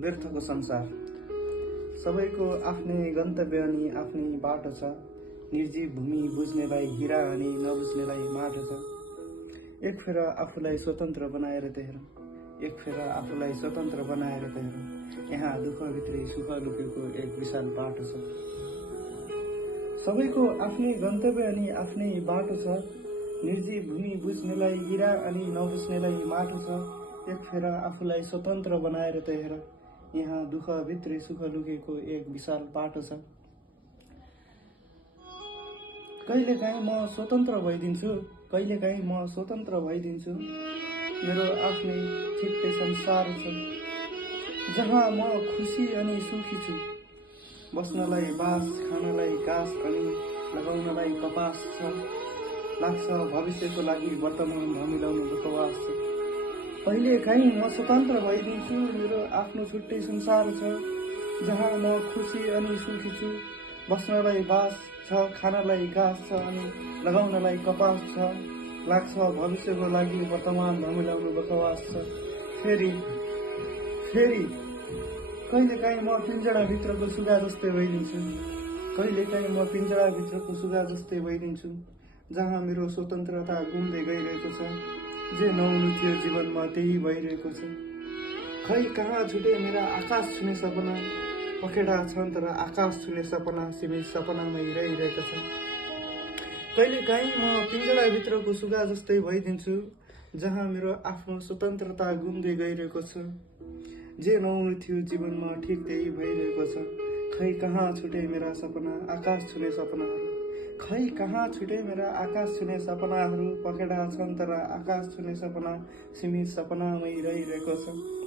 व्यर्थको संसार। सबैको आफ्नै गन्तव्य अनि आफ्नै बाटो छ। निर्जीव भूमि बुझ्नेलाई हीरा अनि नबुझ्नेलाई माटो छ। एक फेर आफूलाई स्वतन्त्र बनाएर त हेर, एक फेर आफूलाई स्वतन्त्र बनाएर त हेर। यहाँ दुःखभित्रै सुख लुकेको एक विशाल बाटो छ। सबैको आफ्नै गन्तव्य अनि आफ्नै बाटो छ। निर्जीव भूमि बुझ्नेलाई हीरा अनि नबुझ्नेलाई माटो छ। एक फेर आफूलाई स्वतन्त्र बनाएर त हेर, यहाँ दुःखभित्रै सुख लुकेको एक विशाल बाटो छ। कहिलेकाहीँ म स्वतन्त्र भइदिन्छु, कहिलेकाहीँ म स्वतन्त्र भइदिन्छु। मेरो आफ्नै छुट्टै संसार छ, जहाँ म खुसी अनि सुखी छु। बस्नलाई बाँस, खानलाई घाँस अनि लगाउनलाई कपास छ। लाग्छ भविष्यको लागि वर्तमान धमिलाउनु बकवास छ। कहिलेकाहीँ म स्वतन्त्र भइदिन्छु। मेरो आफ्नो छुट्टै संसार छ, जहाँ म खुसी अनि सुखी छु। बस्नलाई बाँस छ, खानलाई घाँस छ अनि लगाउनलाई कपास छ। लाग्छ भविष्यको लागि वर्तमान धमिलाउनु बकवास छ। फेरि कहिलेकाहीँ म पिञ्जडाभित्रको सुगा जस्तै भइदिन्छु। कहिलेकाहीँ म पिञ्जडाभित्रको सुगा जस्तै भइदिन्छु, जहाँ मेरो स्वतन्त्रता गुम्दै गइरहेको छ। जे नहुनु थियो जीवनमा त्यही भइरहेको छ। खै कहाँ छुटे मेरा आकाश छुने सपना। पखेटा छन् तर आकाश छुने सपना सीमित सपनामै रहिरहेको छ। कहिलेकाहीँ म पिञ्जडाभित्रको सुगा जस्तै भइदिन्छु, जहाँ मेरो आफ्नो स्वतन्त्रता गुम्दै गइरहेको छ। जे नहुनु थियो जीवनमा ठिक त्यही भइरहेको छ। खै कहाँ छुटे मेरा सपना, आकाश छुने सपनाहरू। खै कहाँ छुटे मेरा आकाश छुने सपनाहरू। पखेटा छन् तर आकाश छुने सपना सीमित सपनामै रहिरहेको छ।